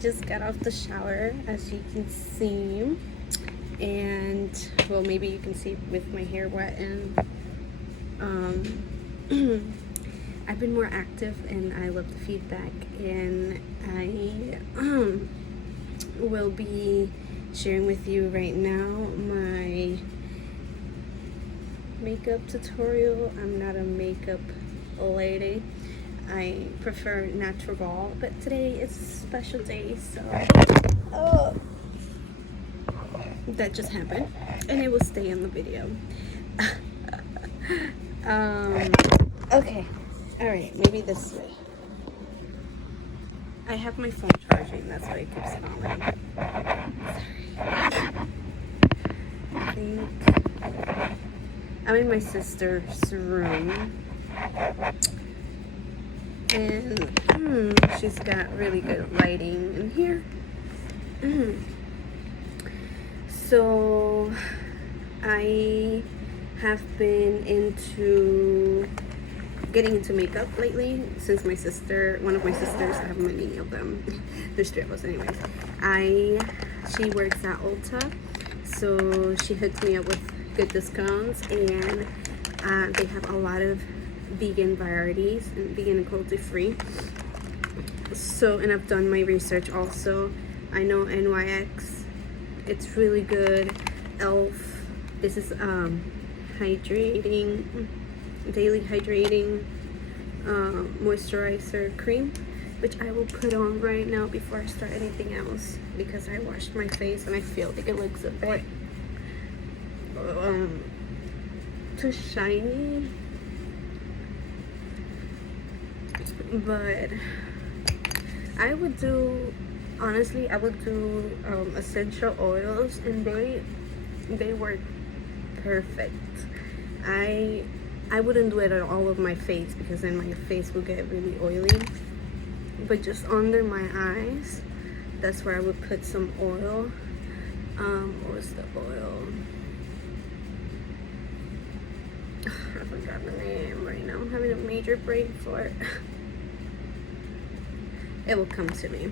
just got off the shower, as you can see, and well, maybe you can see with my hair wet, and I've been more active, and I love the feedback, and I will be sharing with you right now my makeup tutorial. I'm not a makeup lady. I prefer natural, but today is a special day, so that just happened, and it will stay in the video. Okay, all right, maybe this way. I have my phone charging, that's why it keeps falling. Sorry. I think I'm in my sister's room, and she's got really good lighting in here. So I have been getting into makeup lately since one of my sisters, I have many of them, there's 3 of us anyways, she works at Ulta, so she hooked me up with good discounts, and they have a lot of vegan varieties, and vegan and cruelty-free. So, and I've done my research also. I know NYX, it's really good. ELF, this is daily hydrating moisturizer cream, which I will put on right now before I start anything else, because I washed my face and I feel like it looks a bit too shiny, but I would do essential oils, and they work perfect. I wouldn't do it on all of my face, because then my face will get really oily, but just under my eyes, that's where I would put some oil. What was the oil? I forgot the name right now. I'm having a major brain fart. It will come to me.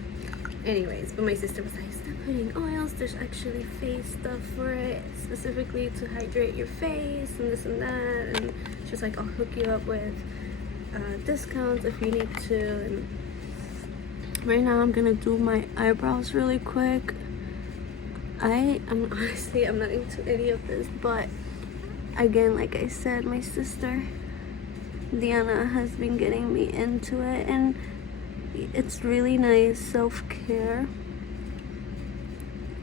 Anyways, but my sister was like, stop putting oils, there's actually face stuff for it, specifically to hydrate your face and this and that, and she's like, I'll hook you up with discounts if you need to. And right now I'm gonna do my eyebrows really quick. I'm not into any of this, but again, like I said, my sister Diana has been getting me into it, and it's really nice self-care,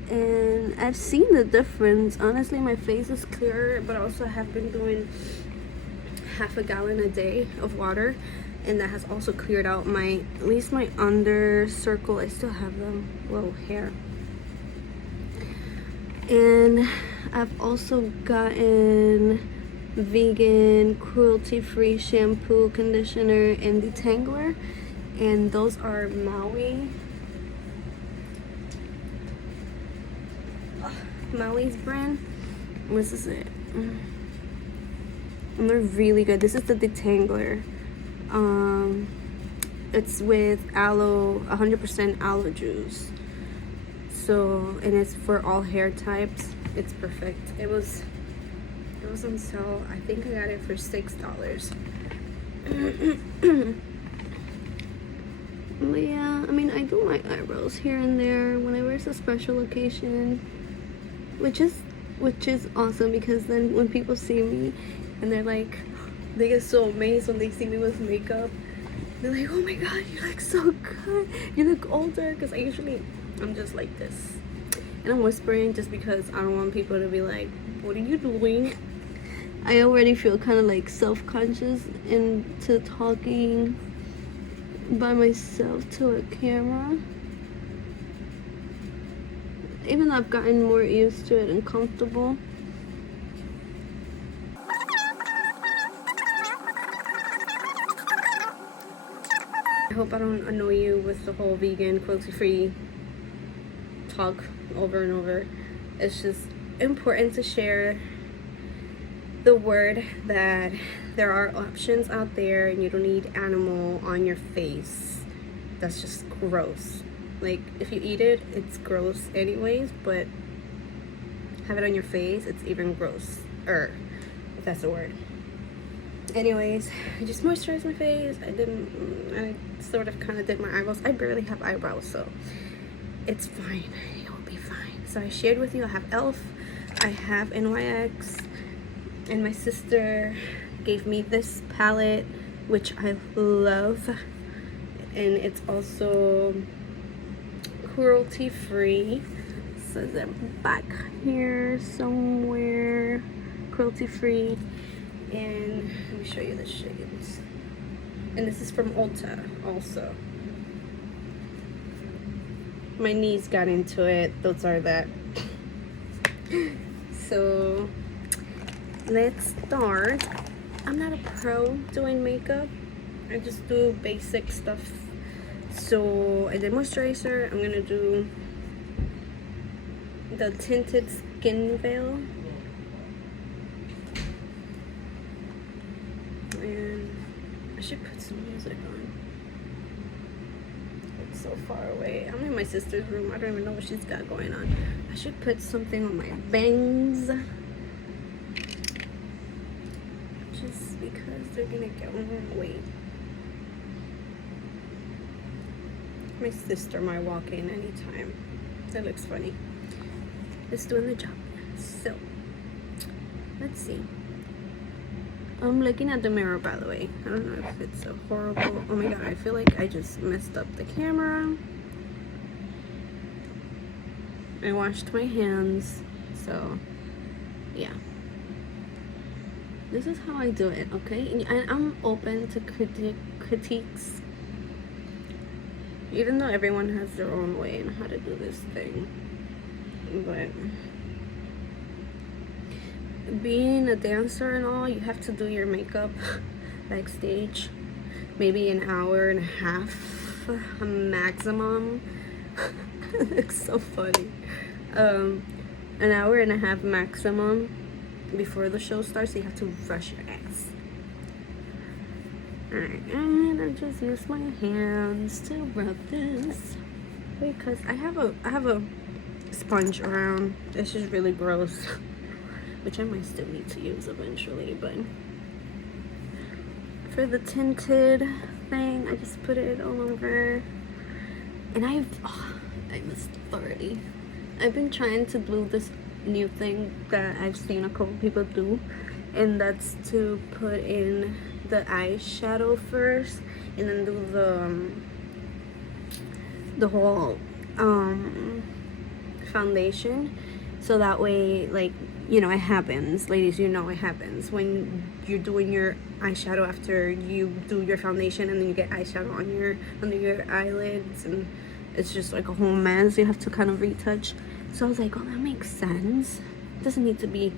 and I've seen the difference. Honestly, my face is clearer, but also I have been doing half a gallon a day of water, and that has also cleared out at least my under circle. I still have the little hair. And I've also gotten vegan, cruelty-free shampoo, conditioner, and detangler, and those are Maui's brand. This is it, and they're really good. This is the detangler. It's with 100% aloe juice. So, and it's for all hair types. It's perfect. It was on sale. I think I got it for $6. But yeah, I mean, I do my eyebrows here and there whenever it's a special occasion, which is awesome, because then when people see me and they're like, they get so amazed when they see me with makeup. They're like, oh my god, you look so good, you look older, because I'm just like this, and I'm whispering just because I don't want people to be like, what are you doing? I already feel kind of like self-conscious into talking by myself to a camera, even though I've gotten more used to it and comfortable. I hope I don't annoy you with the whole vegan, cruelty-free talk over and over. It's just important to share the word that there are options out there, and you don't need animal on your face. That's just gross. Like, if you eat it, it's gross anyways, but have it on your face, it's even gross, or if that's a word. Anyways, I just moisturized my face. I sort of kind of did my eyebrows. I barely have eyebrows, so it's fine. It will be fine. So I shared with you, I have ELF, I have NYX, and my sister gave me this palette, which I love, and it's also cruelty-free. So they're back here somewhere. Cruelty-free. And let me show you the shades. And this is from Ulta also. My niece got into it. Those are that. So let's start. I'm not a pro doing makeup. I just do basic stuff. So I did moisturizer. I'm gonna do the tinted skin veil. And I should put some music on. It's so far away. I'm in my sister's room. I don't even know what she's got going on. I should put something on my bangs, just because they're gonna get more weight. My sister might walk in anytime. That looks funny. It's doing the job. So let's see. I'm looking at the mirror, by the way. I don't know if it's a horrible... Oh my god, I feel like I just messed up the camera. I washed my hands, so yeah. This is how I do it, okay? And I'm open to critiques. Even though everyone has their own way on how to do this thing. But being a dancer and all, you have to do your makeup backstage maybe an hour and a half maximum. It looks so funny. An hour and a half maximum before the show starts, so you have to brush your ass. Alright, and I just use my hands to rub this because I have a sponge around. It's just really gross. Which I might still need to use eventually, but for the tinted thing, I just put it all over. And I missed already. I've been trying to do this new thing that I've seen a couple people do, and that's to put in the eyeshadow first, and then do the whole foundation. So that way, like, you know, it happens, ladies, you know it happens when you're doing your eyeshadow after you do your foundation, and then you get eyeshadow on under your eyelids, and it's just like a whole mess. You have to kind of retouch. So I was like, oh, that makes sense. It doesn't need to be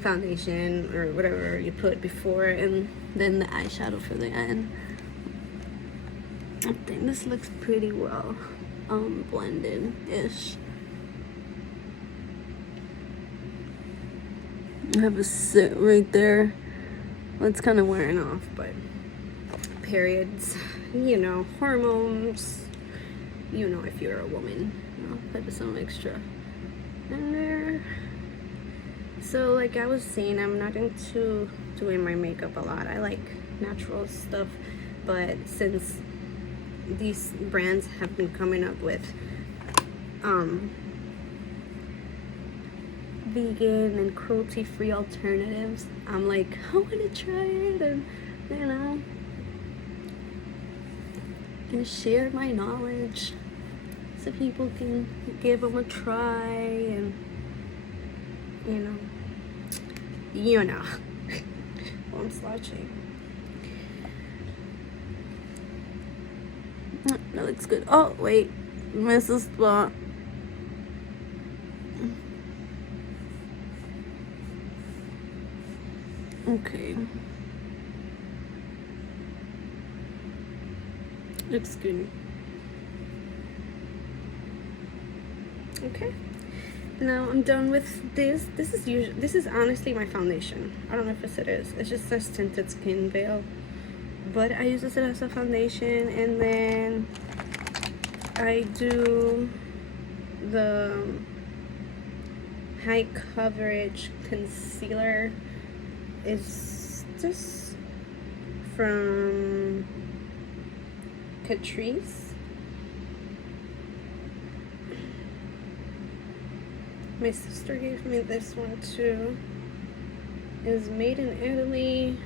foundation or whatever you put before and then the eyeshadow for the end. I think this looks pretty well blended-ish. I have a sit right there. Well, it's kind of wearing off, but periods, you know, hormones, you know, if you're a woman, I'll put some extra in there. So like I was saying, I'm not into doing my makeup a lot. I like natural stuff, but since these brands have been coming up with vegan and cruelty-free alternatives, I'm like, I want to try it, and you know, and share my knowledge so people can give them a try, and you know well, I'm slouching. That looks good. Oh wait, missed a spot. Okay, looks good. Okay, now I'm done with this. This is honestly my foundation. I don't know if it is. It just says tinted skin veil, but I use this as a foundation, and then I do the high coverage concealer. Is this from Catrice? My sister gave me this one too. It's made in Italy.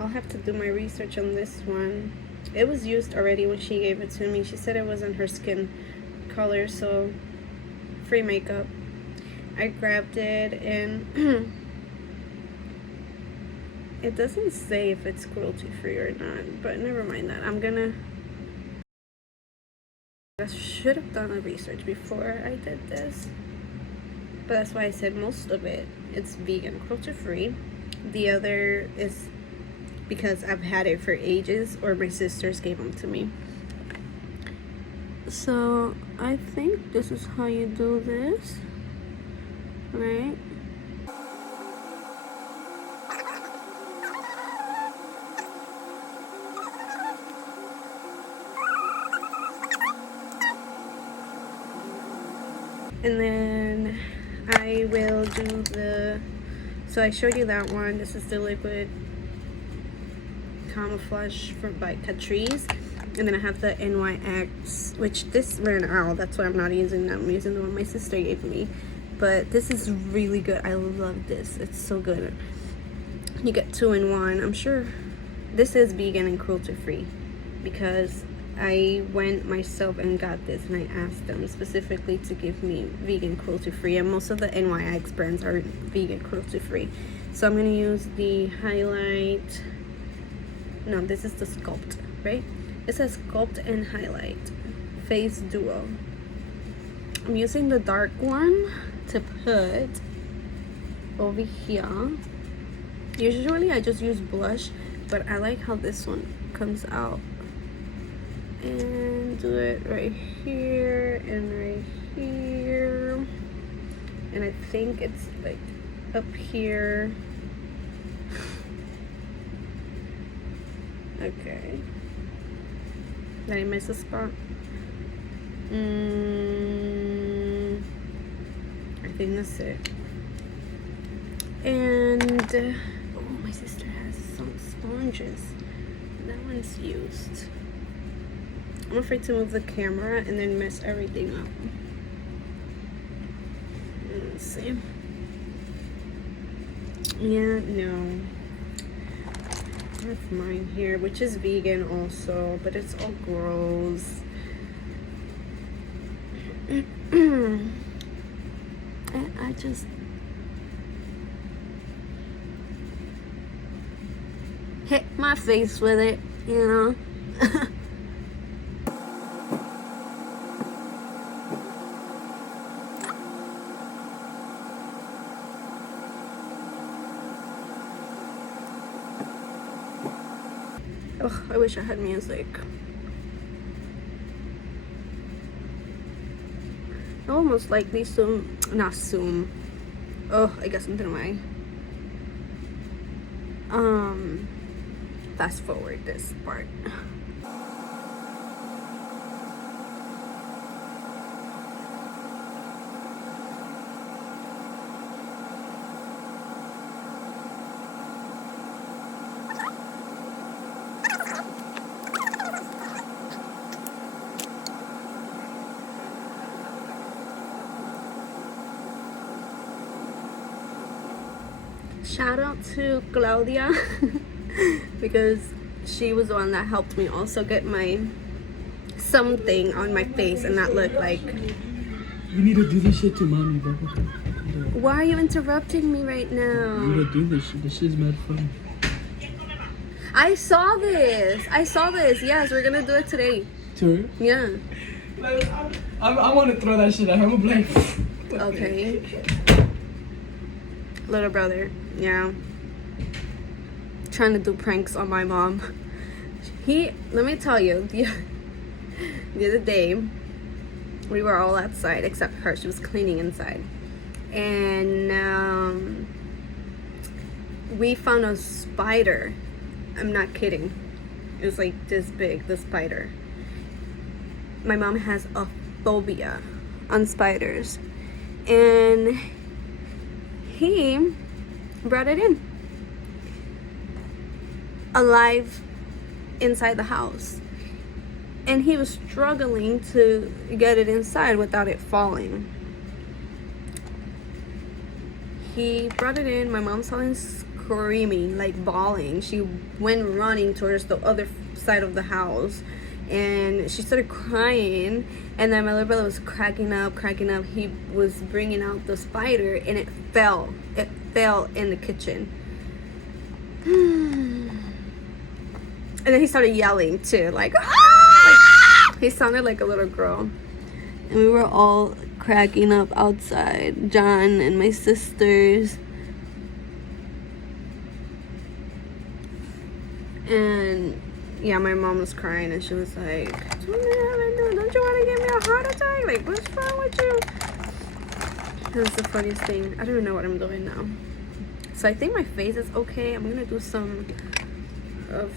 I'll have to do my research on this one. It was used already when she gave it to me. She said it wasn't her skin color, so free makeup. I grabbed it and it doesn't say if it's cruelty free or not, but never mind that. I should have done a research before I did this, but that's why I said most of it's vegan, cruelty free. The other is because I've had it for ages, or my sisters gave them to me. So I think this is how you do this, right? And then I will do so I showed you that one. This is the liquid camouflage by Catrice. And then I have the NYX, which this ran out. That's why I'm not using that. I'm using the one my sister gave me. But this is really good. I love this. It's so good. You get 2 in 1. I'm sure this is vegan and cruelty free because I went myself and got this, and I asked them specifically to give me vegan cruelty free, and most of the NYX brands are vegan cruelty free. So I'm going to use the highlight. No, this is the Sculpt, right? It says Sculpt and Highlight Face Duo. I'm using the dark one to put over here. Usually I just use blush, but I like how this one comes out. And do it right here and right here. And I think it's like up here. Okay. Did I miss a spot? I think that's it. And oh, my sister has some sponges. That one's used. I'm afraid to move the camera and then mess everything up. Let's see. Yeah, no. That's mine here, which is vegan also, but it's all gross. And I just hit my face with it, you know. Oh, I wish I had music. I almost like these Zoom, not Zoom. Oh, I guess I'm doing my fast forward this part. Shout out to Claudia because she was the one that helped me also get my something on my face and not look like. You need to do this shit to mommy, bro. Why are you interrupting me right now? You need to do this shit. This shit's mad fun. I saw this. Yes, we're gonna do it today. Tour? Yeah. Like, I want to throw that shit at her. I'm like, okay. Little brother, yeah. Trying to do pranks on my mom. Let me tell you, the other day, we were all outside except her. She was cleaning inside. And we found a spider. I'm not kidding. It was like this big, the spider. my mom has a phobia on spiders, and he brought it in alive inside the house, and he was struggling to get it inside without it falling. He brought it in. My mom saw him screaming, like bawling. She went running towards the other side of the house, and she started crying. And then my little brother was cracking up. He was bringing out the spider, and it fell in the kitchen. And then he started yelling too, like, ah! Like, he sounded like a little girl. And we were all cracking up outside, John and my sisters. And yeah, my mom was crying, and she was like, don't you want to give me a heart attack? Like, what's wrong with you? That's the funniest thing. I don't even know what I'm doing now. So I think my face is okay. I'm gonna do some of,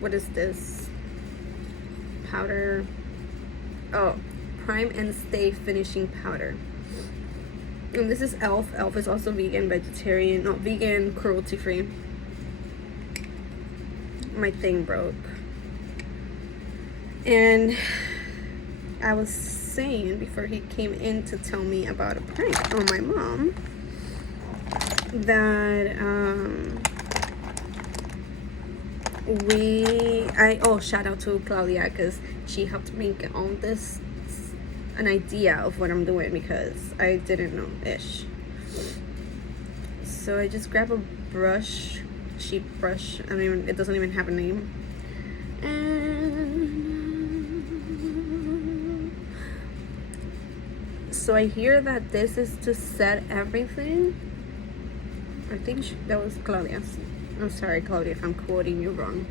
what is this? Powder. Oh, Prime and Stay Finishing Powder. And this is Elf. Elf is also vegan, vegetarian, not vegan, cruelty-free. My thing broke. And I was saying before he came in to tell me about a prank on my mom that shout out to Claudia, because she helped me get on this, an idea of what I'm doing, because I didn't know ish. So I just grab a brush, cheap brush. It doesn't even have a name. And so I hear that this is to set everything. I think that was Claudia's. I'm sorry, Claudia, if I'm quoting you wrong.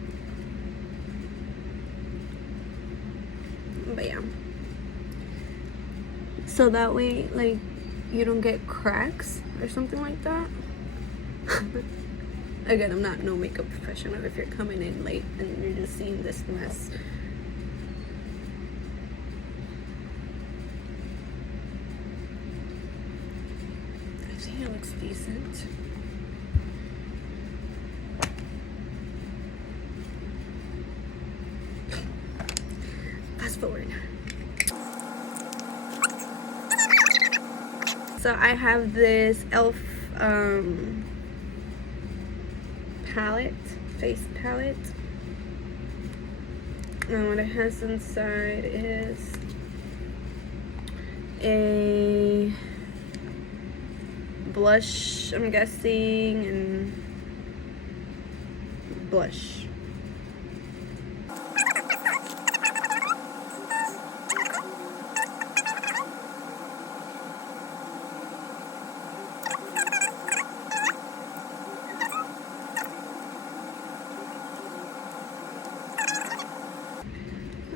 But yeah. So that way, like, you don't get cracks or something like that. Again, I'm not no makeup professional if you're coming in late and you're just seeing this mess. I think it looks decent. Fast forward. So I have this Elf palette, face palette, and what it has inside is a blush, I'm guessing, and blush.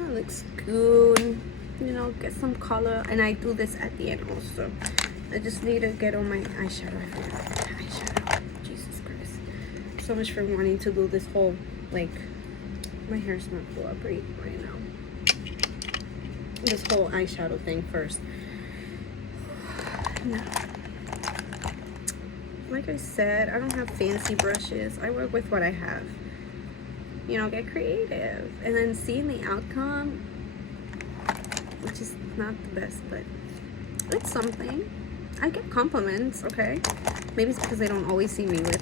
Looks good, you know, get some color. And I do this at the end also. I just need to get on my eyeshadow. Jesus Christ, so much for wanting to do this whole, like, my hair's not cooperating right now, this whole eyeshadow thing first. No. Like I said, I don't have fancy brushes. I work with what I have. You know, get creative. And then seeing the outcome, which is not the best, but it's something. I get compliments, okay? Maybe it's because they don't always see me with.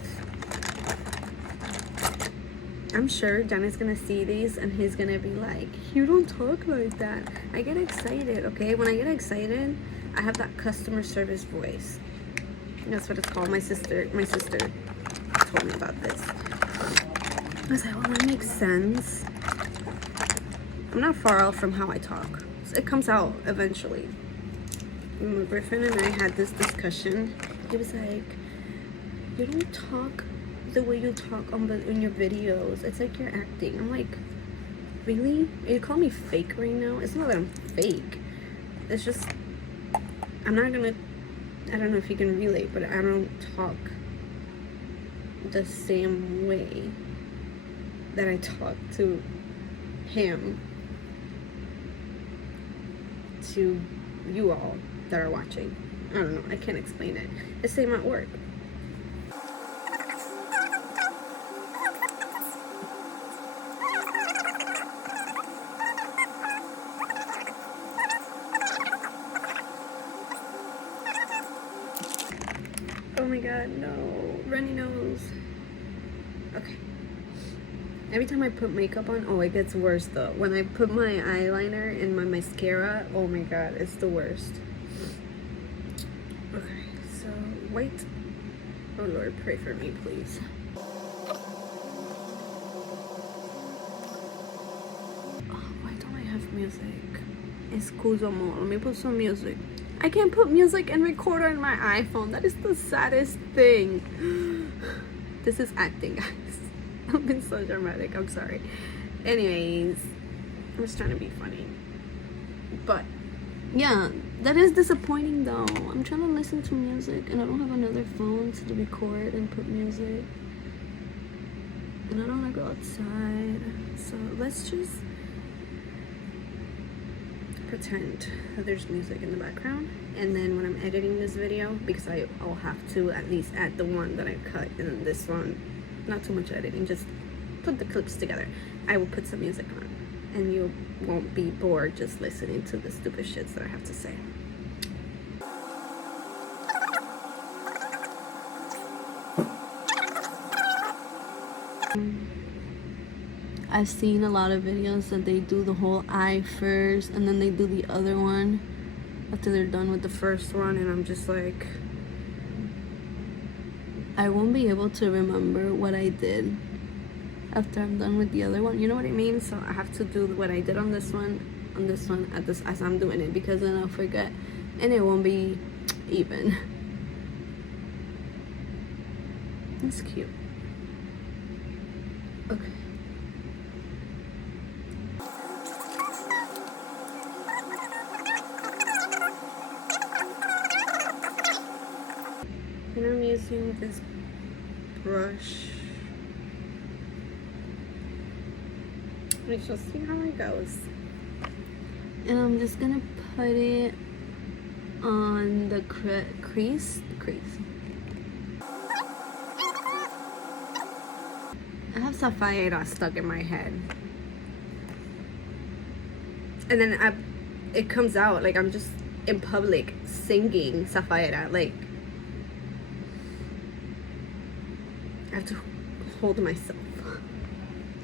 I'm sure Johnny's gonna see these and he's gonna be like, you don't talk like that. I get excited, okay? When I get excited, I have that customer service voice. That's what it's called. My sister told me about this. I was like, well, that makes sense. I'm not far off from how I talk. So it comes out eventually. My boyfriend and I had this discussion. He was like, you don't talk the way you talk in your videos. It's like you're acting. I'm like, really? You call me fake right now? It's not that I'm fake. It's just, I don't know if you can relate, but I don't talk the same way that I talk to him. to you all that are watching. I don't know, I can't explain it. The same at work. Oh my god, no. Runny nose. Okay. Every time I put makeup on, oh, it gets worse though. When I put my eyeliner and my mascara, oh my god, it's the worst. Okay, so wait. Oh Lord, pray for me, please. Oh, why don't I have music? Excuse me, let me put some music. I can't put music and record on my iPhone. That is the saddest thing. This is acting, guys. I've been so dramatic. I'm sorry. Anyways, I'm just trying to be funny. But yeah, that is disappointing though. I'm trying to listen to music and I don't have another phone to record and put music. And I don't want to go outside. So let's just pretend that there's music in the background, and then when I'm editing this video, because I'll have to at least add the one that I cut and then this one, not too much editing, just put the clips together, I will put some music on and you won't be bored just listening to the stupid shits that I have to say. I've seen a lot of videos that they do the whole eye first and then they do the other one after they're done with the first one, and I'm just like, I won't be able to remember what I did after I'm done with the other one, you know what I mean? So I have to do what I did on this one as I'm doing it, because then I'll forget and it won't be even. It's cute. Okay. And I'm using this brush. We shall see how it goes. And I'm just gonna put it on the crease. I have Sapphire stuck in my head. And then it comes out like I'm just in public singing Sapphire, like I have to hold myself,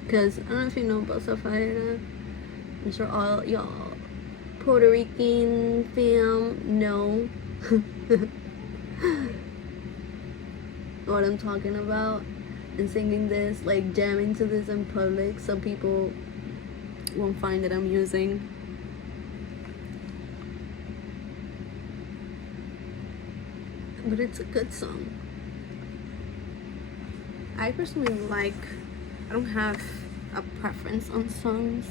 because I don't know if you know about Sapphire. I'm sure all y'all Puerto Rican fam know what I'm talking about, and singing this, like jamming to this in public, so people won't find that I'm using. But it's a good song. I personally I don't have a preference on songs.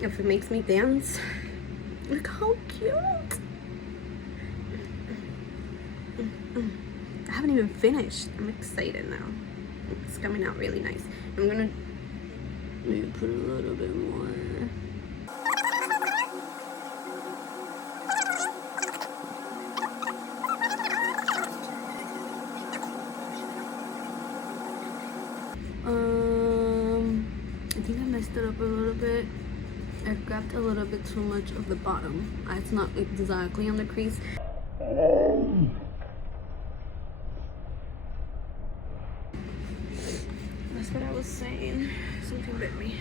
If it makes me dance, look how cute. I haven't even finished. I'm excited now. It's coming out really nice. I'm gonna maybe put a little bit more. I think I messed it up a little bit. I grabbed a little bit too much of the bottom. It's not exactly on the crease. That's what I was saying. Something bit me.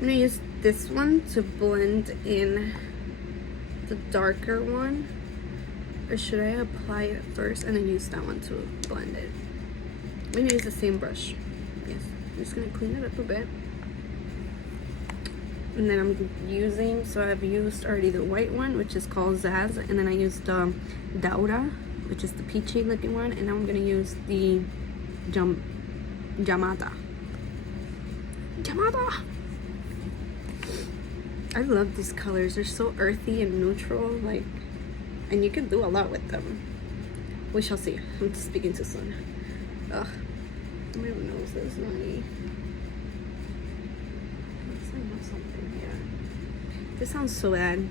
I'm gonna use this one to blend in the darker one, or should I apply it first and then use that one to blend it? I'm gonna use the same brush. Yes, I'm just gonna clean it up a bit, and then I'm using, so I've used already the white one, which is called Zaz, and then I used Daura, which is the peachy looking one, and now I'm gonna use the Jamada. I love these colors. They're so earthy and neutral, like, and you can do a lot with them. We shall see. I'm speaking too soon. Ugh. My nose is runny. I have something here. This sounds so bad.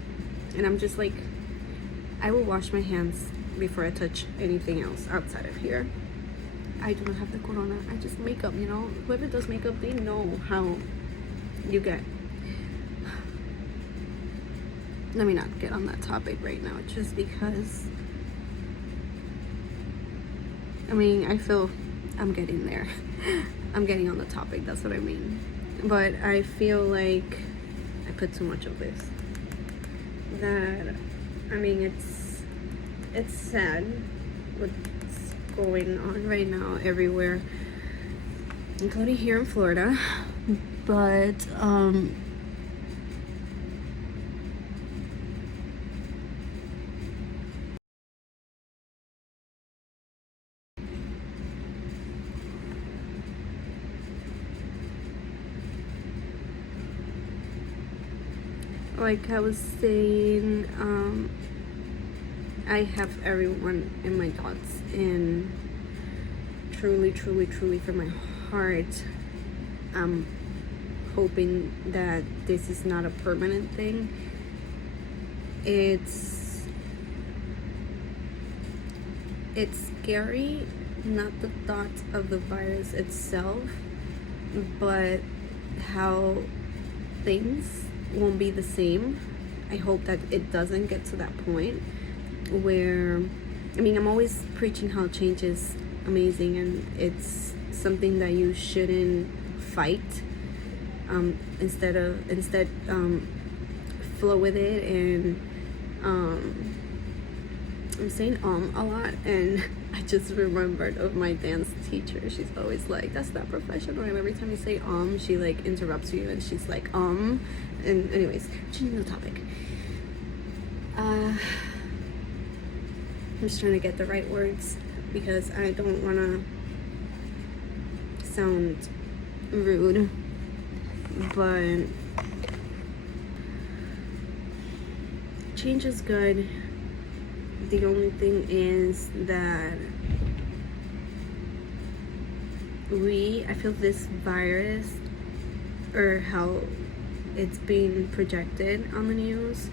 And I'm just like, I will wash my hands before I touch anything else outside of here. I do not have the corona. I just makeup, you know. Whoever does makeup, they know how you get. Let me not get on that topic right now, just because, I mean, I feel I'm getting there. I'm getting on the topic, that's what I mean. But I feel like I put too much of this. That, I mean, it's sad what's going on right now everywhere, including here in Florida. But, like I was saying, I have everyone in my thoughts, and truly from my heart, I'm hoping that this is not a permanent thing. It's scary, not the thought of the virus itself, but how things won't be the same. I hope that it doesn't get to that point where, I mean, I'm always preaching how change is amazing and it's something that you shouldn't fight. Instead flow with it. And I'm saying a lot, and I just remembered of my dance teacher. She's always like, that's not professional, and every time you say she like interrupts you and she's like and anyways, changing the topic. I'm just trying to get the right words because I don't want to sound rude, but change is good. The only thing is that I feel this virus, or how it's being projected on the news,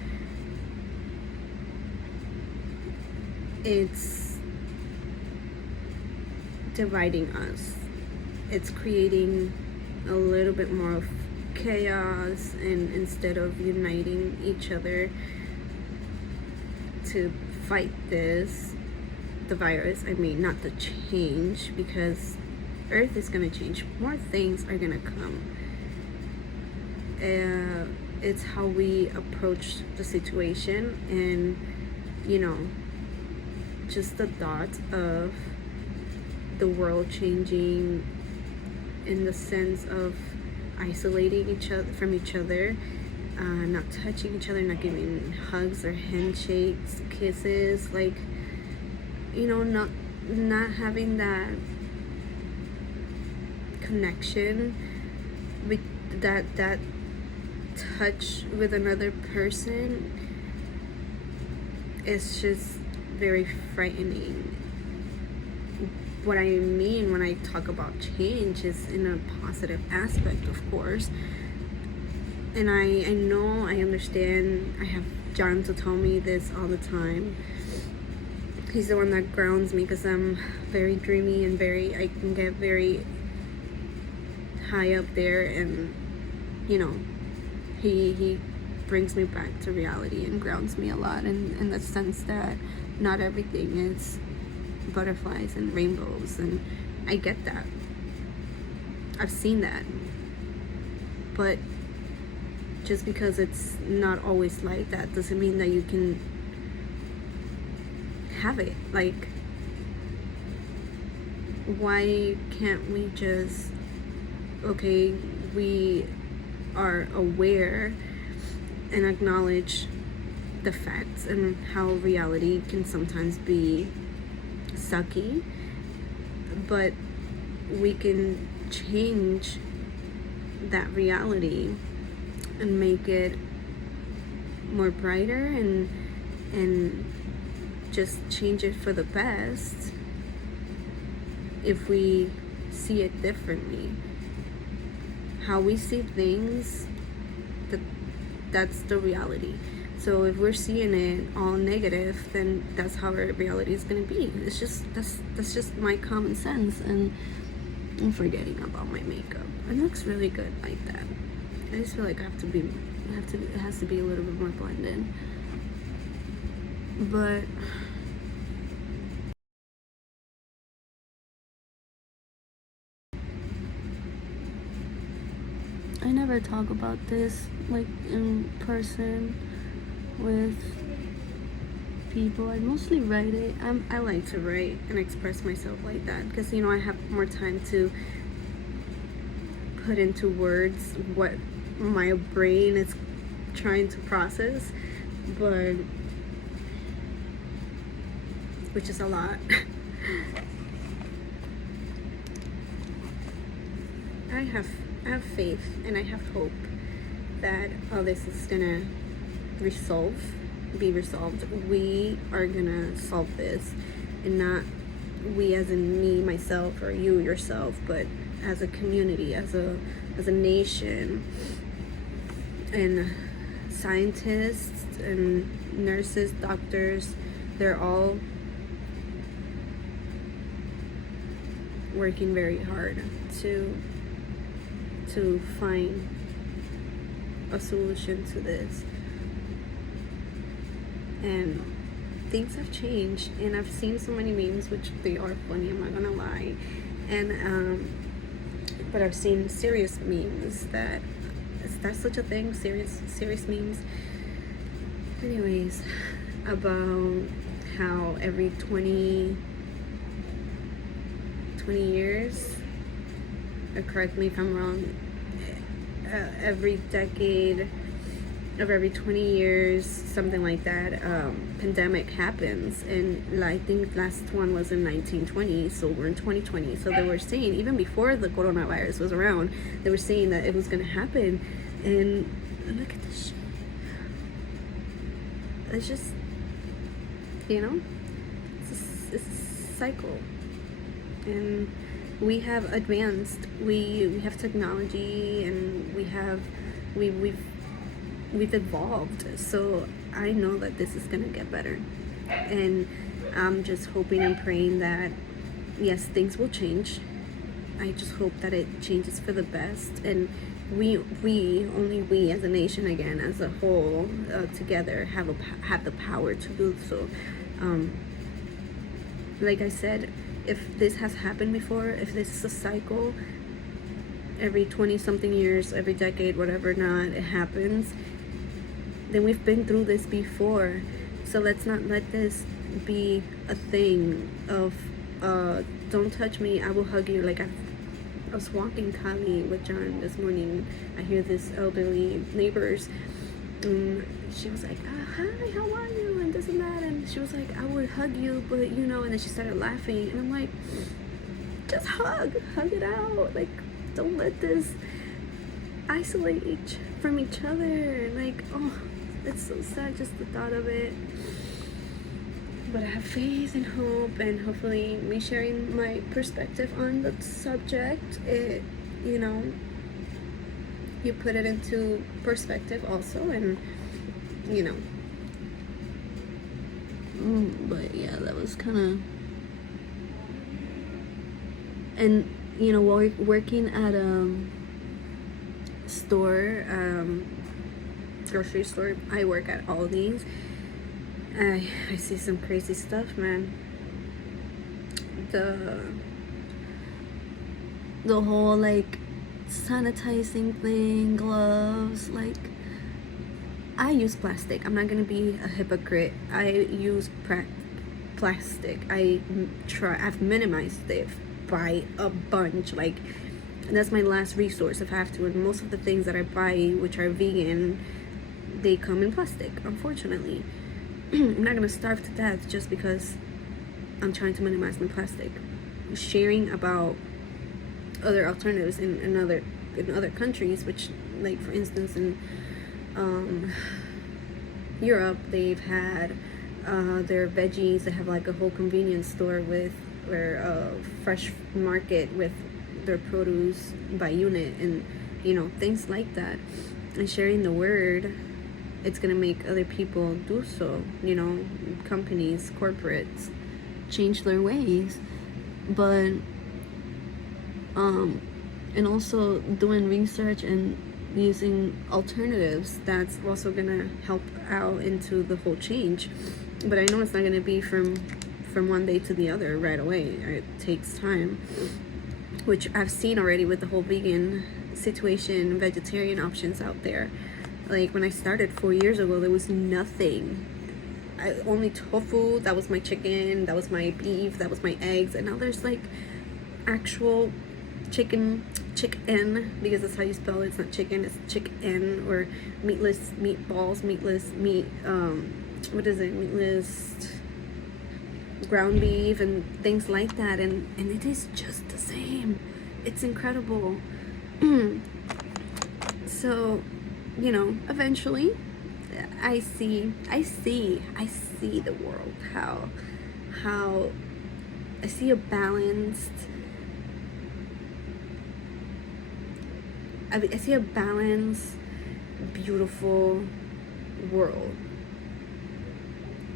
it's dividing us. It's creating a little bit more of chaos, and instead of uniting each other to fight the virus, I mean, not the change, because Earth is gonna change, more things are gonna come. It's how we approach the situation, and just the thought of the world changing in the sense of isolating each other from each other, not touching each other, not giving hugs or handshakes, kisses, like, not having that connection with that touch with another person. It's just very frightening. What I mean when I talk about change is in a positive aspect, of course. And I know, I understand. I have John to tell me this all the time. He's the one that grounds me, because I'm very dreamy and I can get very high up there, and he brings me back to reality and grounds me a lot, in the sense that not everything is butterflies and rainbows, and I get that. I've seen that. But just because it's not always like that doesn't mean that you can have it. Like, why can't we just, okay, we are aware and acknowledge the facts and how reality can sometimes be sucky, but we can change that reality and make it more brighter and just change it for the best if we see it differently. How we see things, that's the reality. So if we're seeing it all negative, then that's how our reality is gonna be. It's just that's just my common sense. And I'm forgetting about my makeup. It looks really good like that. I just feel like it has to be a little bit more blended. But I never talk about this like in person with people. I mostly write it. I like to write and express myself like that because, you know, I have more time to put into words what my brain is trying to process, but which is a lot. I have faith and I have hope that all this is gonna be resolved. We are gonna solve this, and not we as in me, myself, or you, yourself, but as a community, as a nation. And scientists and nurses, doctors, they're all working very hard to find a solution to this. And things have changed, and I've seen so many memes, which they are funny, I'm not gonna lie, and but I've seen serious memes that is that such a thing, serious memes, anyways, about how every 20 years, correct me if I'm wrong, every decade of every 20 years, something like that, pandemic happens. And I think last one was in 1920, so we're in 2020. So they were saying, even before the coronavirus was around, they were saying that it was going to happen. And look at this shit. It's just, you know, it's a cycle. And we have advanced, we have technology, and we've evolved. So I know that this is gonna get better, and I'm just hoping and praying that yes, things will change. I just hope that it changes for the best, and we only we as a nation, again, as a whole, together have the power to do so. Like I said, if this has happened before, if this is a cycle, every 20 something years, every decade, whatever, not it happens, then we've been through this before. So let's not let this be a thing of don't touch me, I will hug you. Like I was walking Kali with John this morning. I hear this elderly neighbors, she was like, hi, how are you, and this and that, and she was like, I would hug you, but you know, and then she started laughing, and I'm like, just hug it out. Like, don't let this isolate from each other. Like, oh, it's so sad just the thought of it. But I have faith and hope, and hopefully me sharing my perspective on the subject, it, you know, you put it into perspective also, and you know. But yeah, that was kind of, and you know, working at a store, grocery store. I work at Aldi's. I see some crazy stuff, man. The whole like sanitizing thing, gloves, like I use plastic. I'm not gonna be a hypocrite. I use plastic. I've minimized it by a bunch. Like, that's my last resource if I have to. And most of the things that I buy, which are vegan, they come in plastic, unfortunately. I'm not gonna starve to death just because I'm trying to minimize my plastic. Sharing about other alternatives in other countries, which, like for instance in Europe, they've had their veggies. They have like a whole convenience store with, or a fresh market with their produce by unit, and you know, things like that. And sharing the word, it's gonna make other people do so. You know, companies, corporates change their ways. But and also doing research and using alternatives, that's also gonna help out into the whole change. But I know it's not gonna be from one day to the other right away. It takes time, which I've seen already with the whole vegan situation, vegetarian options out there. Like when I started 4 years ago, there was nothing. Only tofu, that was my chicken, that was my beef, that was my eggs, and now there's like actual chicken, because that's how you spell it. It's not chicken, it's chicken. Or meatless meatballs, meatless meat, meatless ground beef and things like that, and it is just the same. It's incredible. So, you know, eventually I see the world, how I see a balanced, I see a balanced, beautiful world.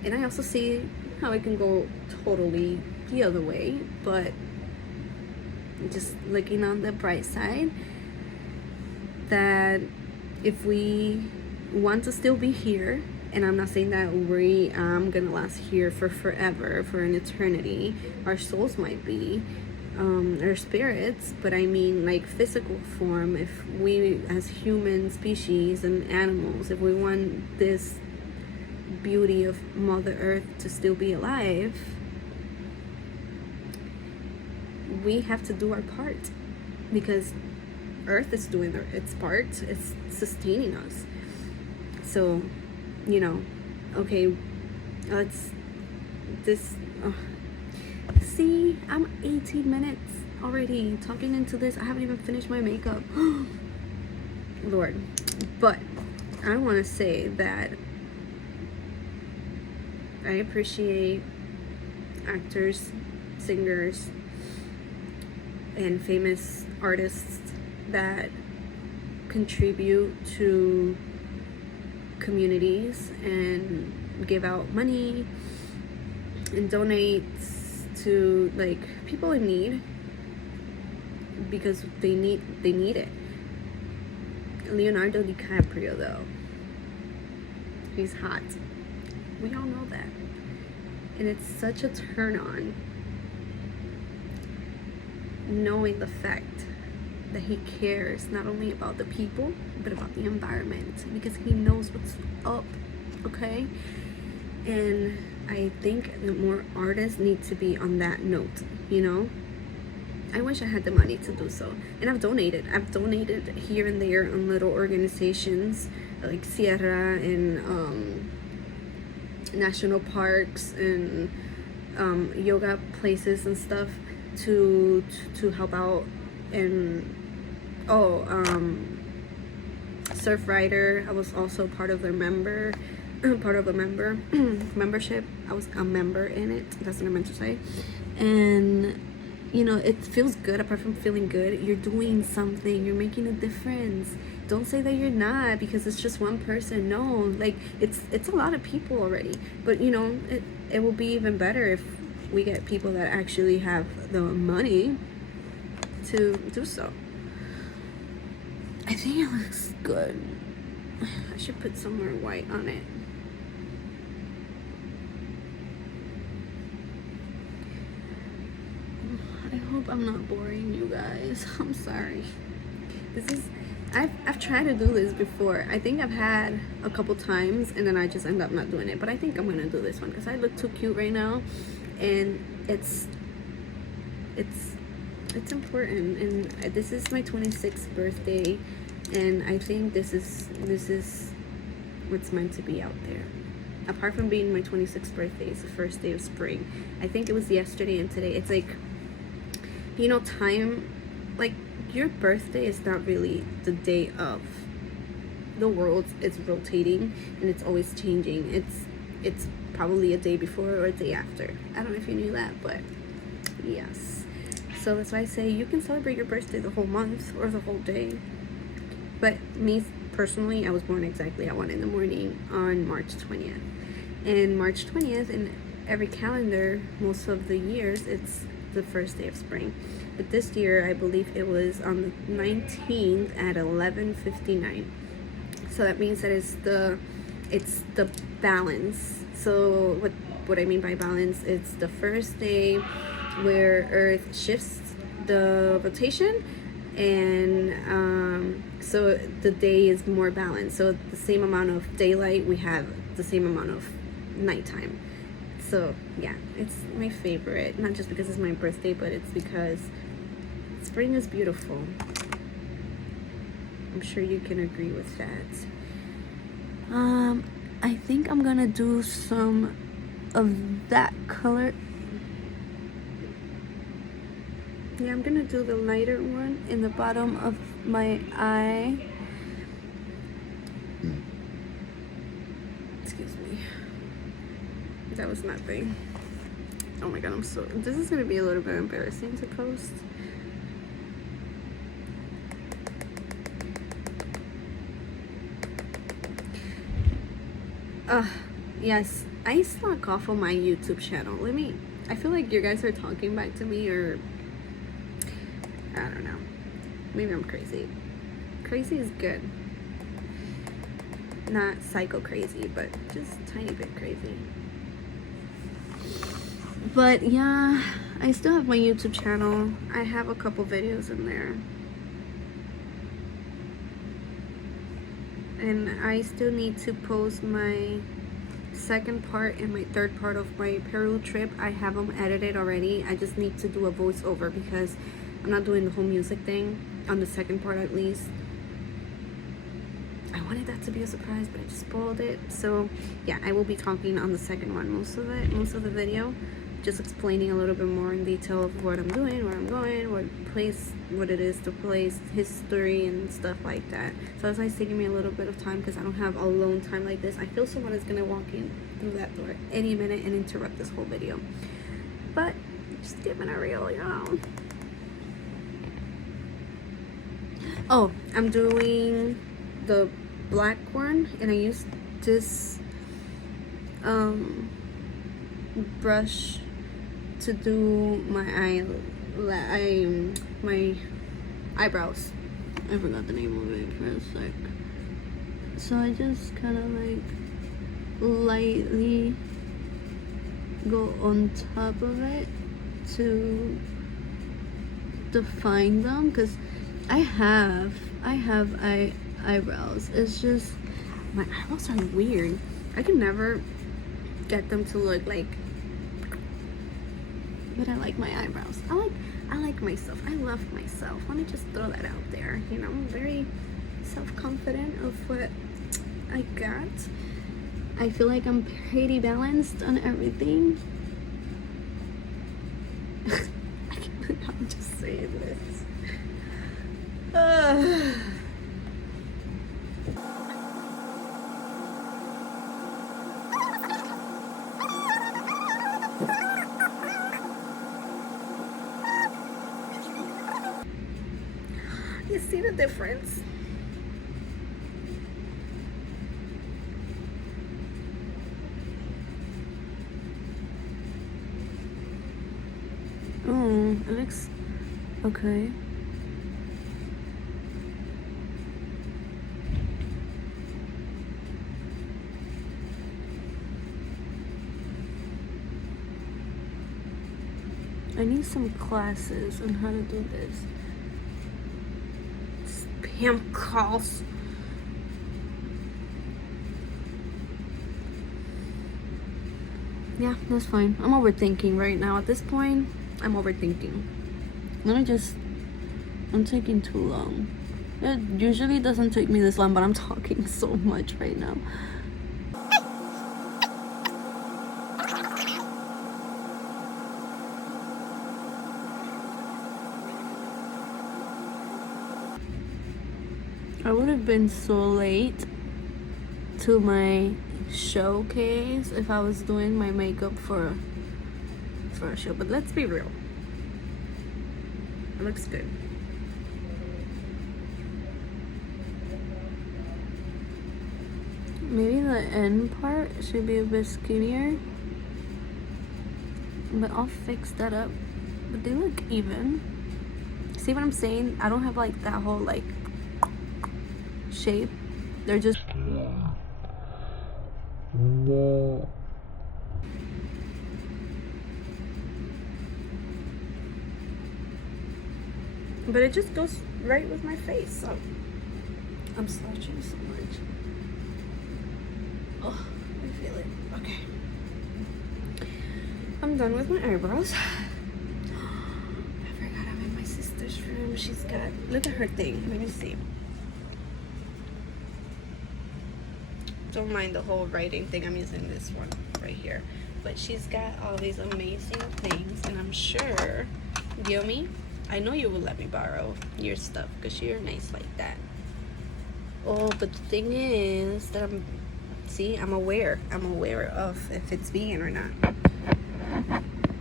And I also see how it can go totally the other way, but just looking on the bright side, that if we want to still be here, and I'm not saying that we gonna last here for forever, for an eternity, our souls might be, our spirits, but I mean like physical form, if we as human species and animals, if we want this beauty of Mother Earth to still be alive, we have to do our part, because Earth is doing its part. It's sustaining us. So, you know, okay, see, I'm 18 minutes already talking into this. I haven't even finished my makeup. Lord. But I want to say that I appreciate actors, singers, and famous artists that contribute to communities and give out money and donate to like people in need, because they need it. Leonardo DiCaprio, though, he's hot. We all know that. And it's such a turn on knowing the fact that he cares not only about the people but about the environment, because he knows what's up, okay? And I think that more artists need to be on that note, you know? I wish I had the money to do so. And I've donated here and there on little organizations like Sierra and national parks and yoga places and stuff to help out. And Surf Rider, I was also part of their membership. I was a member in it. That's what I meant to say. And you know, it feels good. Apart from feeling good, you're doing something, you're making a difference. Don't say that you're not because it's just one person. No, like it's a lot of people already. But you know, it will be even better if we get people that actually have the money to do so. I think it looks good. I should put some more white on it. I hope I'm not boring you guys. I'm sorry. I've tried to do this before. I think I've had a couple times and then I just end up not doing it. But I think I'm gonna do this one because I look too cute right now, and it's important. And this is my 26th birthday, and I think this is what's meant to be out there. Apart from being my 26th birthday, it's the first day of spring. I think it was yesterday and today. It's like, you know, time, like your birthday is not really the day of. The world is rotating and it's always changing. It's probably a day before or a day after. I don't know if you knew that, but yes. So that's why I say you can celebrate your birthday the whole month or the whole day. But me personally, I was born exactly at 1 in the morning on March 20th. And March 20th in every calendar, most of the years, it's the first day of spring. But this year, I believe it was on the 19th at 11:59. So that means that it's the balance. So what I mean by balance, it's the first day where Earth shifts the rotation, and so the day is more balanced. So the same amount of daylight, we have the same amount of nighttime. So yeah, it's my favorite, not just because it's my birthday, but it's because spring is beautiful. I'm sure you can agree with that. I think I'm gonna do some of that color. Yeah, I'm gonna do the lighter one in the bottom of my eye. Excuse me. That was nothing. Oh my god, this is gonna be a little bit embarrassing to post. Yes, I slack off on my YouTube channel. I feel like you guys are talking back to me, or I don't know. Maybe I'm crazy. Crazy is good. Not psycho crazy, but just tiny bit crazy. But yeah, I still have my YouTube channel. I have a couple videos in there. And I still need to post my second part and my third part of my Peru trip. I have them edited already. I just need to do a voiceover because I'm not doing the whole music thing on the second part, at least. I wanted that to be a surprise, but I just spoiled it. So yeah, I will be talking on the second one, most of the video, just explaining a little bit more in detail of what I'm doing, where I'm going, what it is, the place, history, and stuff like that. So that's why it's taking me a little bit of time, because I don't have alone time like this. I feel someone is gonna walk in through that door any minute and interrupt this whole video. But just giving a real, Oh, I'm doing the black one, and I used this brush to do my eyebrows. I forgot the name of it for a sec. So I just kind of like lightly go on top of it to define them, because I have eyebrows. It's just my eyebrows are weird. I can never get them to look like, but I like my eyebrows. I like myself. I love myself. Let me just throw that out there. I'm very self-confident of what I got. I feel like I'm pretty balanced on everything. I can't believe I'm just saying this. You see the difference? Oh, it looks okay. I need some classes on how to do this. Spam calls. Yeah, that's fine. I'm overthinking right now. At this point, I'm overthinking. I'm taking too long. It usually doesn't take me this long, but I'm talking so much right now. I would have been so late to my showcase if I was doing my makeup for a show, but let's be real, it looks good. Maybe the end part should be a bit skinnier, but I'll fix that up. But they look even. See what I'm saying? I don't have like that whole like shape. They're just but it just goes right with my face. So I'm slouching so much. Oh, I feel it. Okay. I'm done with my eyebrows. I forgot I'm in my sister's room. She's got, look at her thing. Let me see. Don't mind the whole writing thing. I'm using this one right here. But she's got all these amazing things. And I'm sure, Yomi, I know you will let me borrow your stuff because you're nice like that. Oh, but the thing is that I'm aware of if it's vegan or not.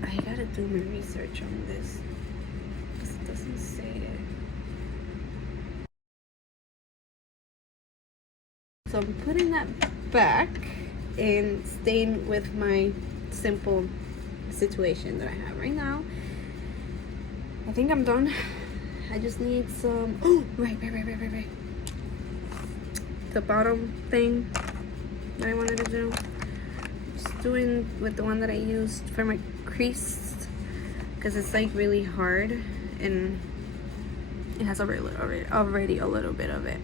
I gotta do my research on this because it doesn't say it. So I'm putting that back and staying with my simple situation that I have right now. I think I'm done. I just need some, oh, right. The bottom thing that I wanted to do. Just doing with the one that I used for my crease because it's like really hard and it has already a little bit of it.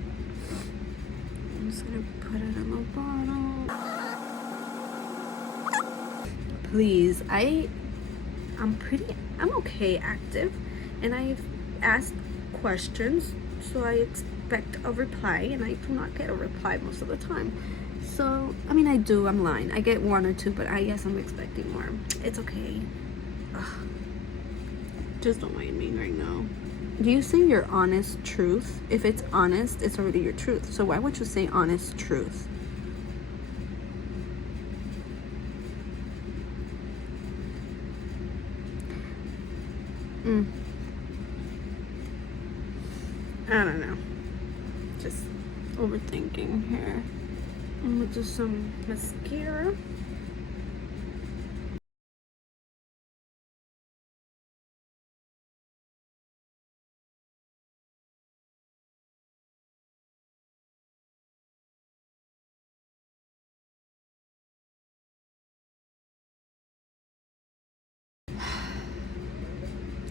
I'm just gonna put it on the bottom. Please, I'm okay active, and I've asked questions, so I expect a reply, and I do not get a reply most of the time. So, I mean, I do, I'm lying. I get one or two, but I guess I'm expecting more. It's okay. Ugh. Just don't mind me right now. Do you say your honest truth? If it's honest, it's already your truth. So why would you say honest truth? I don't know. Just overthinking here. I'm gonna do some mascara.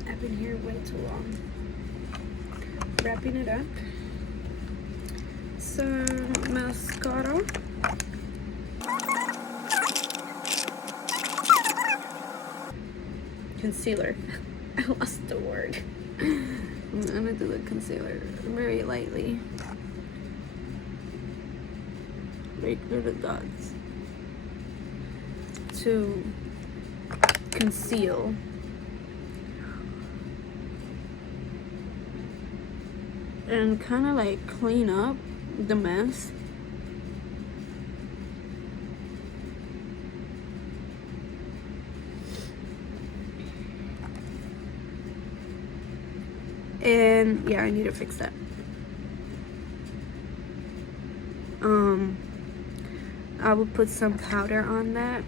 I've been here way too long. Wrapping it up. Some mascara. Concealer. I lost the word. I'm gonna do the concealer very lightly. Right through the dots. To conceal. And kind of like clean up the mess. And yeah, I need to fix that. I will put some powder on that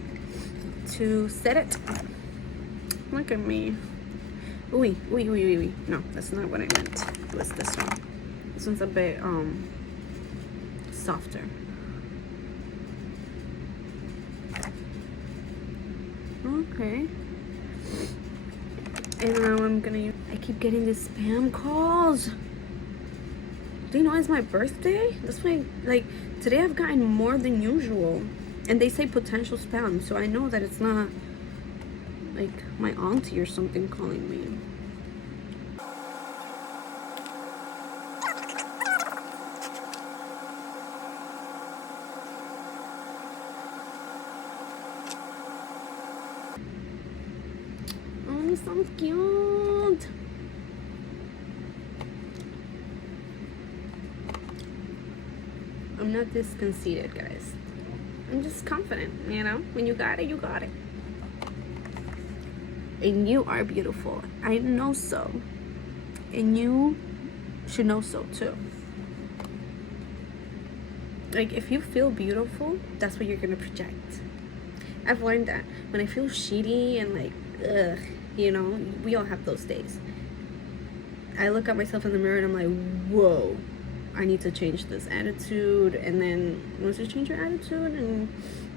to set it. Look at me. Ooh. No, that's not what I meant. It was this one. This one's a bit softer. Okay. And now I'm gonna use, I keep getting these spam calls. Do you know it's my birthday? That's why, like, today I've gotten more than usual. And they say potential spam, so I know that it's not like my auntie or something calling me. Oh, so cute. I'm not this conceited, guys. I'm just confident, you know? When you got it, you got it. And you are beautiful. I know so. And you should know so too. Like, if you feel beautiful, that's what you're gonna project. I've learned that. When I feel shitty and like, ugh, you know, we all have those days. I look at myself in the mirror and I'm like, whoa, I need to change this attitude. And then once you change your attitude, and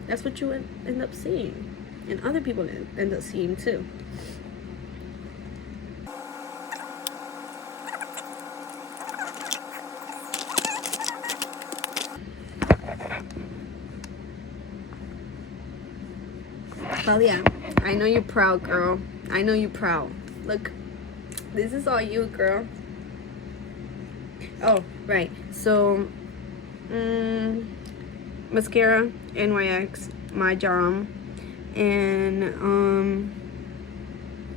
that's what you end up seeing. And other people end up seeing too. Well, yeah, I know you're proud, girl. I know you're proud. Look, this is all you, girl. Oh, right. So, mascara, NYX, my Jam, and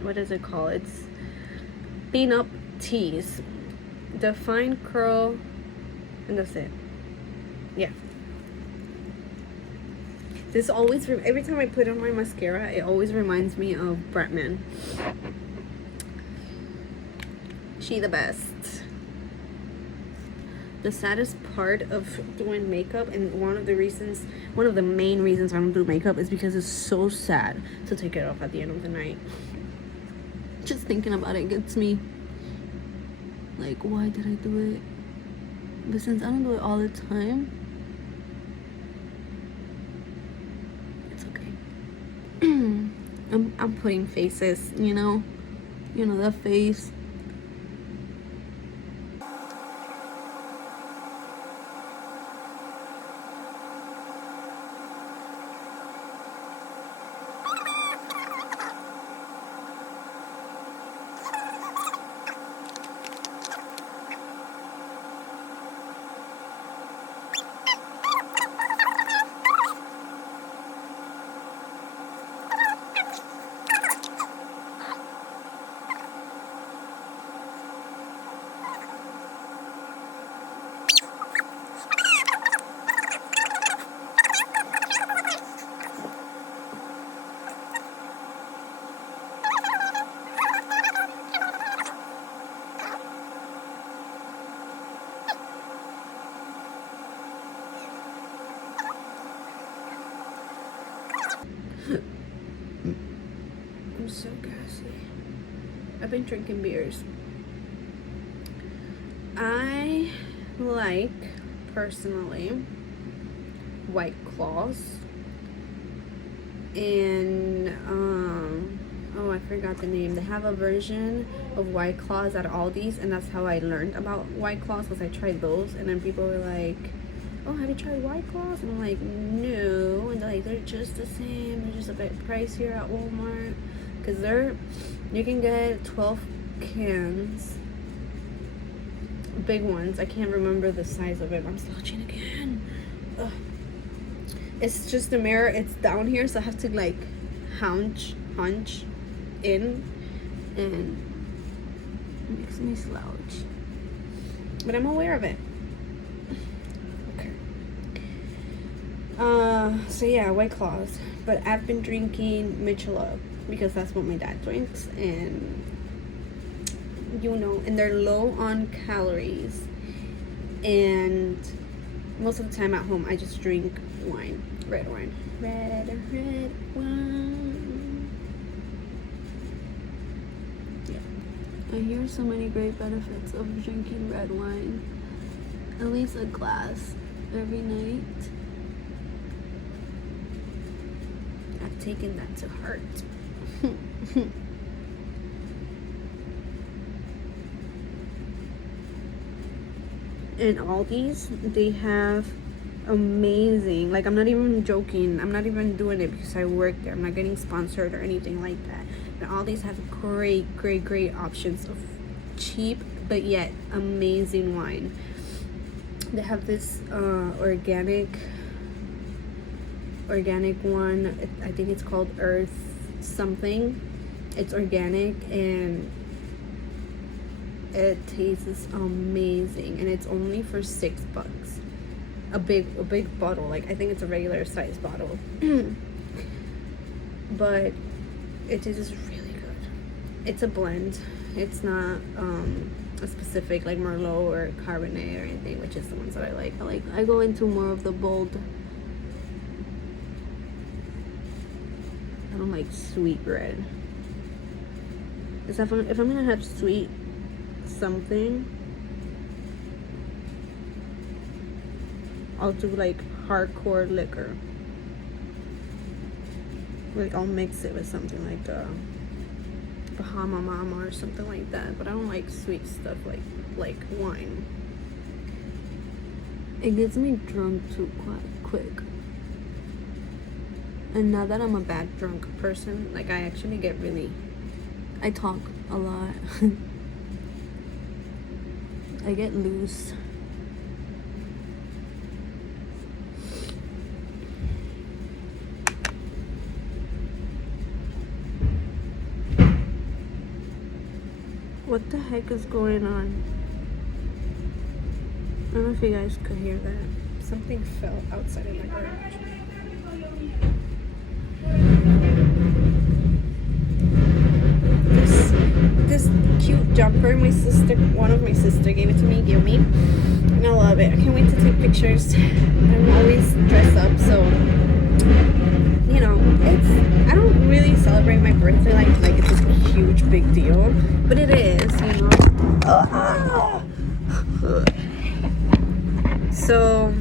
what is it called? It's Peanut Teas, Define Curl, and that's it. Yeah. This always, every time I put on my mascara, it always reminds me of Bratman. She the best. The saddest part of doing makeup, and one of the main reasons I don't do makeup, is because it's so sad to take it off at the end of the night. Just thinking about it gets me like, why did I do it? But since I don't do it all the time, it's okay. I'm putting faces, you know that face. I'm so gassy. I've been drinking beers. I like, personally, White Claws. And, oh, I forgot the name. They have a version of White Claws at Aldi's, and that's how I learned about White Claws, because I tried those, and then people were like, oh, have you tried White Claws? And I'm like, no. And they're like, they're just the same. They're just a bit pricier at Walmart. Because you can get 12 cans. Big ones. I can't remember the size of it. I'm slouching again. Ugh. It's just the mirror. It's down here, so I have to like hunch in. And it makes me slouch. But I'm aware of it. So yeah, White Claws. But I've been drinking Michelob because that's what my dad drinks, and and they're low on calories. And most of the time at home, I just drink wine, red wine. Red wine. Yeah. I hear so many great benefits of drinking red wine. At least a glass every night. I've taken that to heart. In Aldi's, they have amazing, like, I'm not even joking, I'm not even doing it because I work there, I'm not getting sponsored or anything like that. And Aldi's have great options of cheap but yet amazing wine. They have this organic one. I think it's called Earth something. It's organic and it tastes amazing, and it's only for $6. a big bottle. Like, I think it's a regular size bottle. But it is really good. It's a blend. It's not a specific like Merlot or Cabernet or anything, which is the ones that I like. I go into more of the bold. I don't like sweet red. If I'm gonna have sweet something, I'll do like hardcore liquor. Like, I'll mix it with something like Bahama Mama or something like that. But I don't like sweet stuff like wine. It gets me drunk too quick. And now that I'm a bad drunk person, like, I actually get really... I talk a lot. I get loose. What the heck is going on? I don't know if you guys could hear that. Something fell outside of my garage. This cute jumper one of my sister gave it to me, and I love it. I can't wait to take pictures. I'm always dressed up, so you know, I don't really celebrate my birthday like it's a huge big deal, but it is, you know. So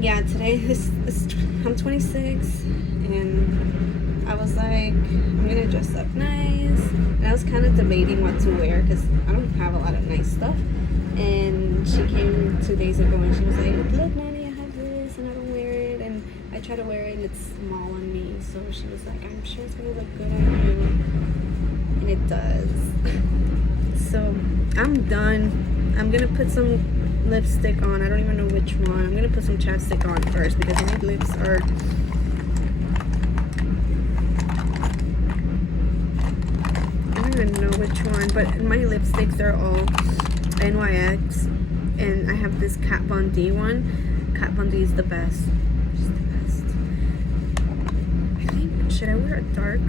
yeah, today I'm 26, and I was like, I'm gonna dress up nice. And I was kind of debating what to wear because I don't have a lot of nice stuff. And she came 2 days ago and she was like, look, Nanny, I have this and I don't wear it. And I try to wear it and it's small on me. So she was like, I'm sure it's gonna look good on you. And it does. So I'm done. I'm gonna put some lipstick on. I don't even know which one. I'm gonna put some chapstick on first because my lips are... I don't even know which one, but my lipsticks are all NYX, and I have this Kat Von D one. Kat Von D is the best. She's the best. I think, should I wear a dark? I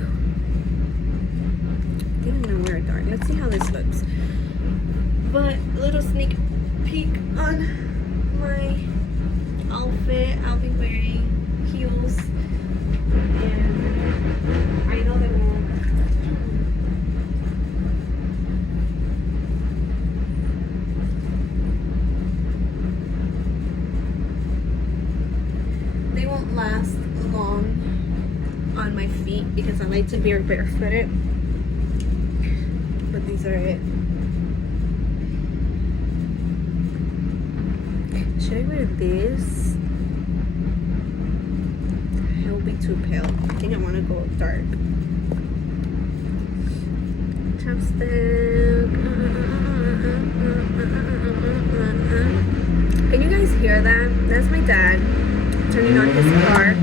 think I'm gonna wear a dark. Let's see how this looks. But a little sneak peek on my outfit. I'll be wearing heels, and I know they won't. They won't last long on my feet because I like to be barefooted. But these are it. Should I wear this? It'll be too pale. I think I want to go dark. Chapstick. Can you guys hear that? That's my dad turning on his car.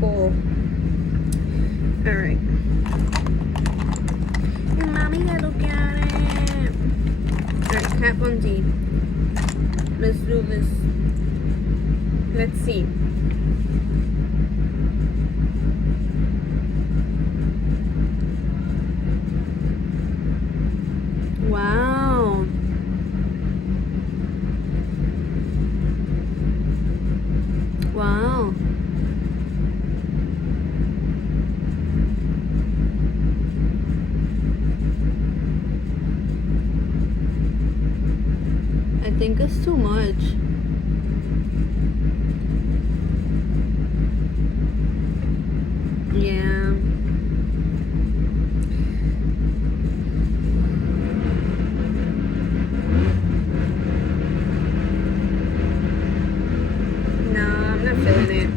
Cool. Alright. Your mommy gotta look at it. Alright, Kat Von D. Let's do this. Let's see. Wow. Wow. I think it's too much. Yeah. No, I'm not feeling it.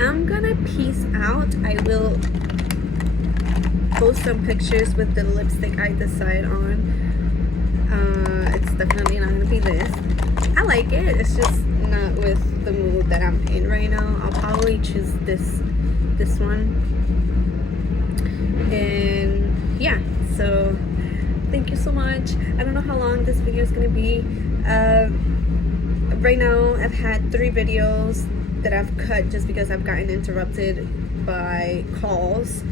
I'm gonna peace out. I will post some pictures with the lipstick I decide on. It's definitely not gonna be this. I like it. It's just not with the mood that I'm in right now. I'll probably choose this this one. And yeah, so thank you so much. I don't know how long this video is gonna be. Right now I've had 3 videos that I've cut just because I've gotten interrupted by calls.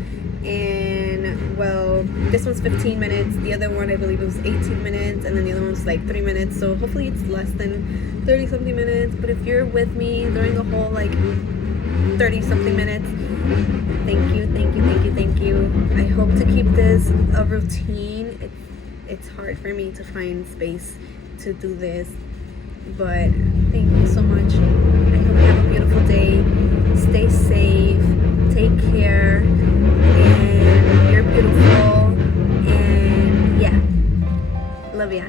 And well, this one's 15 minutes, the other one I believe it was 18 minutes, and then the other one's like 3 minutes, so hopefully it's less than 30 something minutes. But if you're with me during the whole like 30 something minutes, thank you, thank you, thank you, thank you. I hope to keep this a routine. It's hard for me to find space to do this, but thank you so much. I hope you have a beautiful day. Stay safe, take care, and you're beautiful, and yeah, love ya.